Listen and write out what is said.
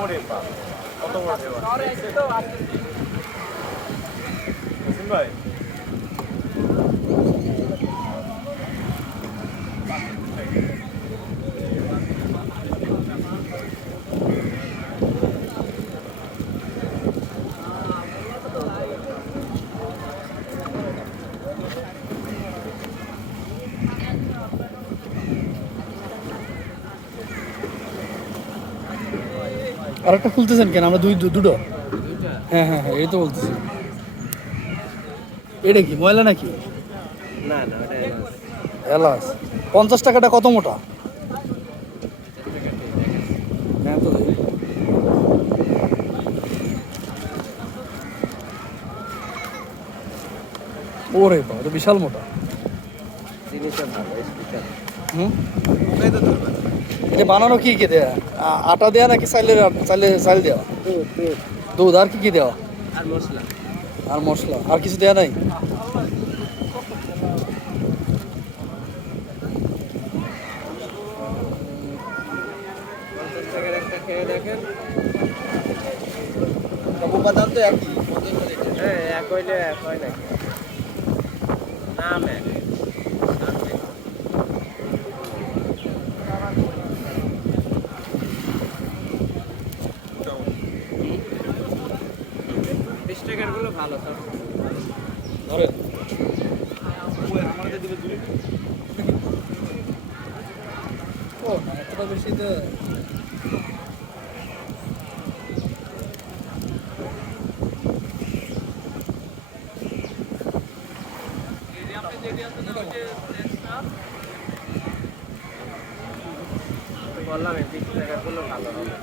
ওরে বাপ কত বড় ঢেউ আসিম ভাই আরেকটা খুলতেছেন কেন? আমরা দুই দুটো? হ্যাঁ হ্যাঁ হ্যাঁ এই তো বলতেছি। এটা কি ময়লা নাকি? না না এলাচ। পঞ্চাশ টাকাটা কত মোটা? হ্যাঁ তো ওরে বাবা এটা বিশাল মোটা। জিনিসটা ভালো হুম? এটা বানানো কি কি দেয়া? আটা দেয়া নাকি চাইলের চাইলে চাইল দেওয়া দুধ আর কি কি দেওয়া আর মশলা। আর মশলা। আর কিছু দেয়া নাই? পঞ্চাশ টাকার একটা খেয়ে দেখেন উপাদান তো একই হ্যাঁ এক হইলে এক হয় নাকি? নাম এক নাম এক। বিশ টাকারগুলো ভালো সব ধরেন। ও না এতটা বেশি তো বললাম বিশ টাকারগুলো ভালো হবে।